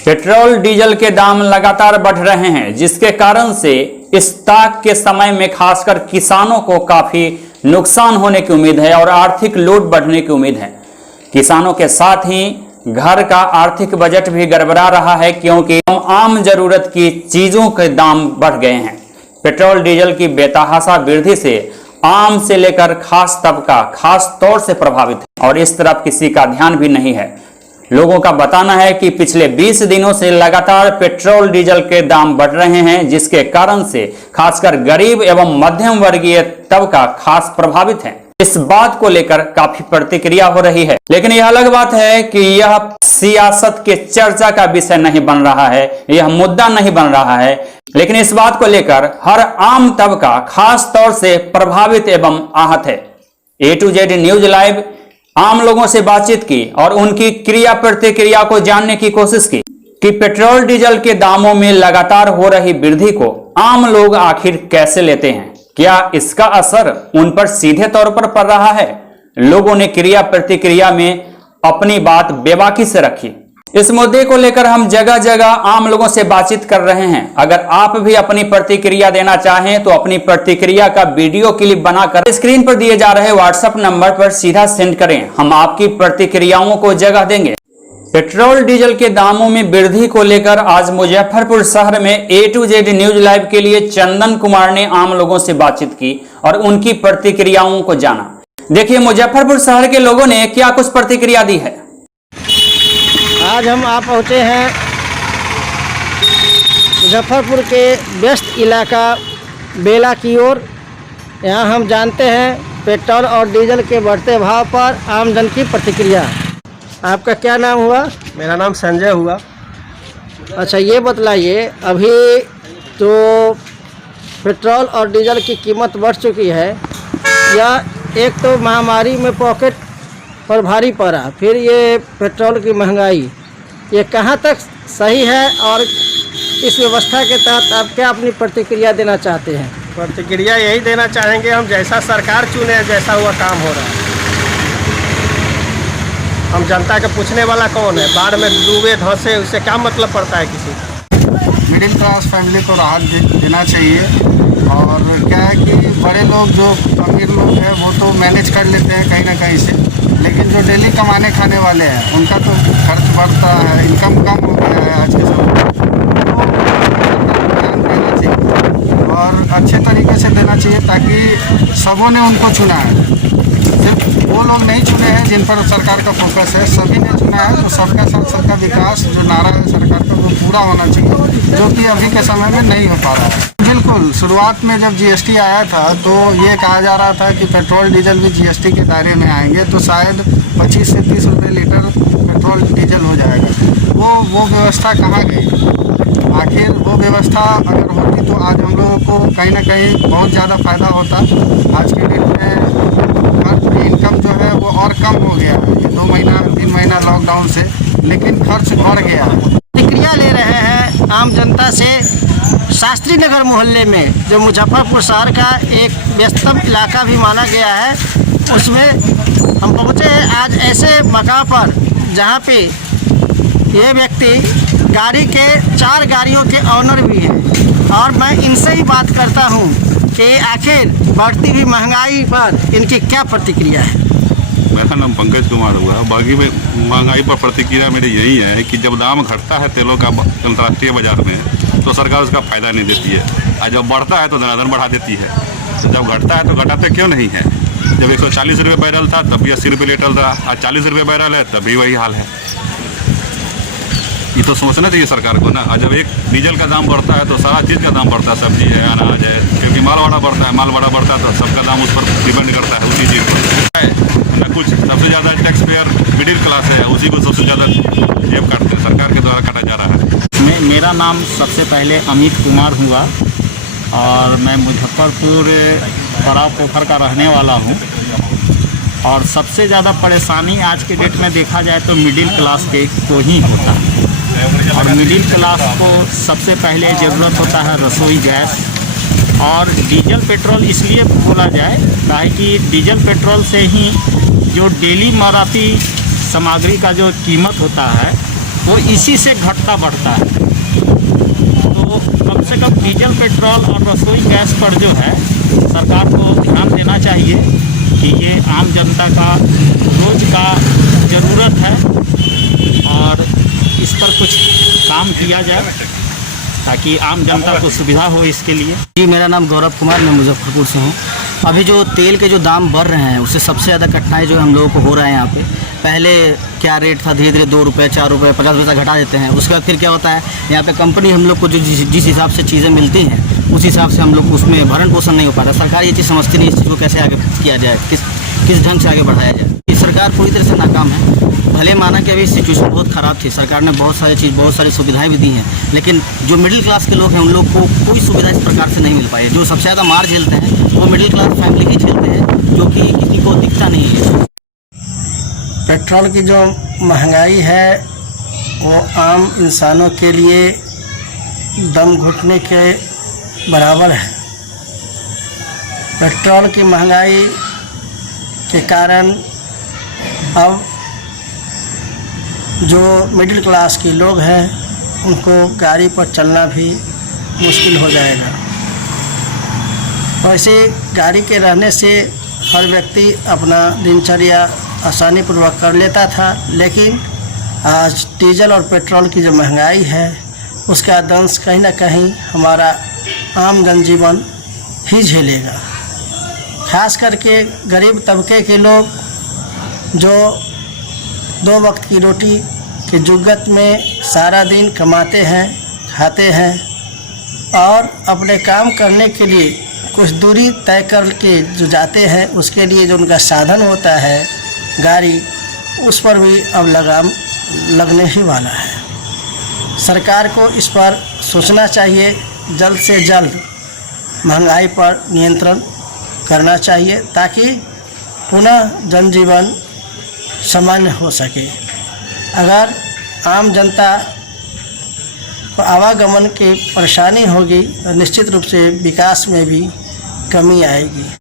Petrol diesel के दाम लगातार बढ़ रहे हैं, जिसके कारण से इस ताक के समय में खासकर किसानों को काफी नुकसान होने की उम्मीद है और आर्थिक लोड बढ़ने की उम्मीद है। किसानों के साथ ही घर का आर्थिक बजट भी गड़बड़ा रहा है, क्योंकि आम जरूरत की चीजों के दाम बढ़ गए हैं। पेट्रोल डीजल की बेतहाशा वृद्धि से आम से लेकर खास तबका खास तौर से प्रभावित है और इस तरफ किसी का ध्यान भी नहीं है। लोगों का बताना है कि पिछले 20 दिनों से लगातार पेट्रोल डीजल के दाम बढ़ रहे हैं, जिसके कारण से खासकर गरीब एवं मध्यम वर्गीय तबका खास प्रभावित है। इस बात को लेकर काफी प्रतिक्रिया हो रही है, लेकिन यह अलग बात है कि यह सियासत के चर्चा का विषय नहीं बन रहा है, यह मुद्दा नहीं बन रहा है। लेकिन इस बात को लेकर हर आम तबका खास तौर से प्रभावित एवं आहत है। A to Z news live आम लोगों से बातचीत की और उनकी क्रिया प्रतिक्रिया को जानने की कोशिश की कि पेट्रोल डीजल के दामों में लगातार हो रही वृद्धि को आम लोग आखिर कैसे लेते हैं। क्या इसका असर उन पर सीधे तौर पर पड़ रहा है? लोगों ने क्रिया प्रतिक्रिया में अपनी बात बेबाकी से रखी। इस मुद्दे को लेकर हम जगह जगह आम लोगों से बातचीत कर रहे हैं। अगर आप भी अपनी प्रतिक्रिया देना चाहें तो अपनी प्रतिक्रिया का वीडियो क्लिप बनाकर स्क्रीन पर दिए जा रहे व्हाट्सएप नंबर पर सीधा सेंड करें, हम आपकी प्रतिक्रियाओं को जगह देंगे। पेट्रोल डीजल के दामों में वृद्धि को लेकर आज मुजफ्फरपुर शहर में A to Z news live के लिए चंदन कुमार ने आम लोगों से बातचीत की और उनकी प्रतिक्रियाओं को जाना। देखिए मुजफ्फरपुर शहर के लोगों ने क्या कुछ प्रतिक्रिया दी है। आज हम आ पहुँचे हैं मुजफ्फरपुर के व्यस्त इलाका बेला की ओर। यहाँ हम जानते हैं पेट्रोल और डीजल के बढ़ते भाव पर आमजन की प्रतिक्रिया। आपका क्या नाम हुआ? मेरा नाम संजय हुआ। अच्छा, ये बतलाइए, अभी तो पेट्रोल और डीजल की कीमत बढ़ चुकी है, या एक तो महामारी में पॉकेट पर भारी पड़ा, फिर ये पेट्रोल की महंगाई, ये कहाँ तक सही है और इस व्यवस्था के तहत आप क्या अपनी प्रतिक्रिया देना चाहते हैं? प्रतिक्रिया यही देना चाहेंगे, हम जैसा सरकार चुने जैसा हुआ काम हो रहा है। हम जनता के पूछने वाला कौन है? बाढ़ में डूबे धंसे, उससे क्या मतलब पड़ता है किसी का? मिडिल क्लास फैमिली को राहत देना चाहिए। और क्या है कि बड़े लोग जो अमीर लोग हैं वो तो मैनेज कर लेते हैं कहीं ना कहीं से, लेकिन जो डेली कमाने खाने वाले हैं उनका तो खर्च बढ़ता है, इनकम कम हो गया है आज के समय। तो ध्यान देना चाहिए और अच्छे तरीके से देना चाहिए, ताकि सबों ने उनको चुना है। सिर्फ वो लोग नहीं चुने हैं जिन पर सरकार का फोकस है, सभी ने चुना है। तो सबका साथ सबका विकास जो नारा है सरकार का, वो पूरा होना चाहिए, जो कि अभी के समय में नहीं हो पा रहा है। बिल्कुल, शुरुआत में जब जीएसटी आया था तो ये कहा जा रहा था कि पेट्रोल डीजल भी जीएसटी के दायरे में आएंगे, तो शायद 25 से 30 रुपये लीटर पेट्रोल डीजल हो जाएगा। वो व्यवस्था कहाँ गई? आखिर वो व्यवस्था अगर होती तो आज हम लोगों को कहीं ना कहीं बहुत ज़्यादा फ़ायदा होता। आज के डेट में खर्च इनकम जो है वो और कम हो गया है, 2 महीना 3 महीना लॉकडाउन से, लेकिन खर्च बढ़ गया है। प्रतिक्रिया ले रहे हैं आम जनता से। शास्त्री नगर मोहल्ले में, जो मुजफ्फरपुर शहर का एक व्यस्तम इलाका भी माना गया है, उसमें हम पहुँचे हैं आज ऐसे मकाम पर जहाँ पे ये व्यक्ति गाड़ी के 4 गाड़ियों के ऑनर भी हैं और मैं इनसे ही बात करता हूँ कि आखिर बढ़ती हुई महंगाई पर इनकी क्या प्रतिक्रिया है। मेरा नाम पंकज कुमार हुआ। बाकी में महंगाई पर प्रतिक्रिया मेरी यही है कि जब दाम घटता है तेलों का अंतर्राष्ट्रीय बाजार में, तो सरकार उसका फ़ायदा नहीं देती है, और जब बढ़ता है तो धनाधन बढ़ा देती है। तो जब घटता है तो घटाते क्यों नहीं है? जब 140 रुपये बैरल था तब भी 80 रुपये लीटर था, आज 40 रुपये बैरल है तब भी वही हाल है। ये तो सोचना चाहिए सरकार को ना। जब एक डीजल का दाम बढ़ता है तो सारा चीज़ का दाम बढ़ता है, सब्जी है, अनाज है, क्योंकि माल भाड़ा बढ़ता है, माल भाड़ा बढ़ता है तो सबका दाम उस पर डिपेंड करता है, उसी चीज़ पर ना। कुछ सबसे ज़्यादा टैक्स पेयर मिडिल क्लास है, उसी को सबसे ज़्यादा जेब काटते हैं, सरकार के द्वारा काटा जा रहा है। मेरा नाम सबसे पहले अमित कुमार हुआ और मैं मुजफ्फरपुर बड़ा पोखर का रहने वाला हूँ। और सबसे ज़्यादा परेशानी आज के डेट में देखा जाए तो मिडिल क्लास के को ही होता है। और मिडिल क्लास को सबसे पहले ज़रूरत होता है रसोई गैस और डीजल पेट्रोल। इसलिए बोला जाए कि डीजल पेट्रोल से ही जो डेली मराती सामग्री का जो कीमत होता है वो इसी से घटता बढ़ता है। तो कम से कम डीजल, पेट्रोल और रसोई गैस पर जो है सरकार को ध्यान देना चाहिए कि ये आम जनता का रोज का ज़रूरत है और इस पर कुछ काम किया जाए ताकि आम जनता को सुविधा हो इसके लिए। जी, मेरा नाम गौरव कुमार, मैं मुजफ्फरपुर से हूँ। अभी जो तेल के जो दाम बढ़ रहे हैं उससे सबसे ज़्यादा कठिनाई जो हम लोगों को हो रहा है यहाँ पे। पहले क्या रेट था, धीरे धीरे 2 रुपये, 4 रुपये, 50 पैसा घटा देते हैं। उसके बाद फिर क्या होता है, यहाँ पे कंपनी हम लोग को जो जिस हिसाब से चीज़ें मिलती हैं उस हिसाब से हम लोग उसमें भरण पोषण नहीं हो पाता। सरकार ये चीज़ समझती नहीं, इस चीज़ को कैसे आगे किया जाए, किस ढंग से आगे बढ़ाया जाए। ये सरकार पूरी तरह से नाकाम है। भले माना कि अभी सिचुएशन बहुत ख़राब थी, सरकार ने बहुत सारी सुविधाएं भी दी हैं, लेकिन जो मिडिल क्लास के लोग हैं उन लोग को कोई सुविधा इस प्रकार से नहीं मिल पाई। जो सबसे ज़्यादा मार झेलते हैं वो मिडिल क्लास फैमिली ही झेलते हैं, जो कि किसी को दिखता नहीं है। पेट्रोल की जो महंगाई है वो आम इंसानों के लिए दम घुटने के बराबर है। पेट्रोल की महंगाई के कारण अब जो मिडिल क्लास के लोग हैं उनको गाड़ी पर चलना भी मुश्किल हो जाएगा। वैसे गाड़ी के रहने से हर व्यक्ति अपना दिनचर्या आसानी पूर्वक कर लेता था, लेकिन आज डीजल और पेट्रोल की जो महंगाई है उसका दंश कहीं ना कहीं हमारा आम जनजीवन ही झेलेगा। खास करके गरीब तबके के लोग जो 2 वक्त की रोटी की जुगत में सारा दिन कमाते हैं, खाते हैं और अपने काम करने के लिए कुछ दूरी तय करके जो जाते हैं उसके लिए जो उनका साधन होता है गाड़ी, उस पर भी अब लगाम लगने ही वाला है। सरकार को इस पर सोचना चाहिए, जल्द से जल्द महंगाई पर नियंत्रण करना चाहिए ताकि पुनः जनजीवन सामान्य हो सके। अगर आम जनता को आवागमन की परेशानी होगी तो निश्चित रूप से विकास में भी कमी आएगी।